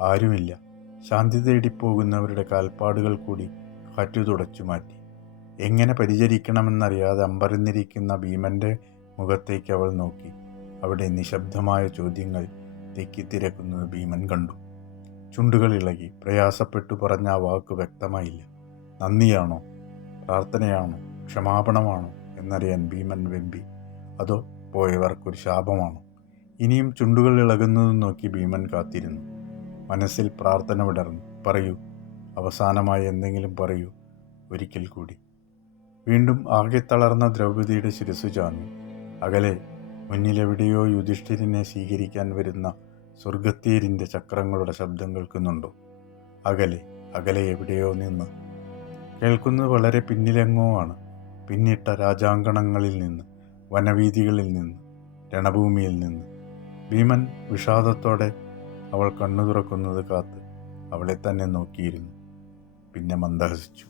ആരുമില്ല. ശാന്തി തേടിപ്പോകുന്നവരുടെ കാൽപ്പാടുകൾ കൂടി കാറ്റു തുടച്ചു മാറ്റി. എങ്ങനെ പരിചരിക്കണമെന്നറിയാതെ അമ്പരന്നിരിക്കുന്ന ഭീമന്റെ മുഖത്തേക്ക് അവൾ നോക്കി. അവിടെ നിശബ്ദമായ ചോദ്യങ്ങൾ തിക്കിത്തിരക്കുന്നത് ഭീമൻ കണ്ടു. ചുണ്ടുകൾ ഇളകി. പ്രയാസപ്പെട്ടു പറഞ്ഞ ആ വാക്ക് വ്യക്തമായില്ല. നന്ദിയാണോ, പ്രാർത്ഥനയാണോ, ക്ഷമാപണമാണോ എന്നറിയാൻ ഭീമൻ വെമ്പി. അതോ പോയവർക്കൊരു ശാപമാണോ? ഇനിയും ചുണ്ടുകൾ ഇളകുന്നതും നോക്കി ഭീമൻ കാത്തിരുന്നു. മനസ്സിൽ പ്രാർത്ഥന വിടർന്നു. പറയൂ, അവസാനമായി എന്തെങ്കിലും പറയൂ, ഒരിക്കൽ കൂടി. വീണ്ടും ആകെ തളർന്ന ദ്രൗപദിയുടെ ശിരസ്സു ചാഞ്ഞു. അകലെ മുന്നിലെവിടെയോ യുധിഷ്ഠിരനെ സ്വീകരിക്കാൻ വരുന്ന സ്വർഗത്തേരിൻ്റെ ചക്രങ്ങളുടെ ശബ്ദം കേൾക്കുന്നുണ്ടോ? അകലെ അകലെ എവിടെയോ നിന്ന്. കേൾക്കുന്നത് വളരെ പിന്നിലെങ്ങോ ആണ്. പിന്നിട്ട രാജാങ്കണങ്ങളിൽ നിന്ന്, വനവീഥികളിൽ നിന്ന്, രണഭൂമിയിൽ നിന്ന്. ഭീമൻ വിഷാദത്തോടെ അവൾ കണ്ണു തുറക്കുന്നത് കാത്ത് അവളെ തന്നെ നോക്കിയിരുന്നു. പിന്നെ മന്ദഹസിച്ചു.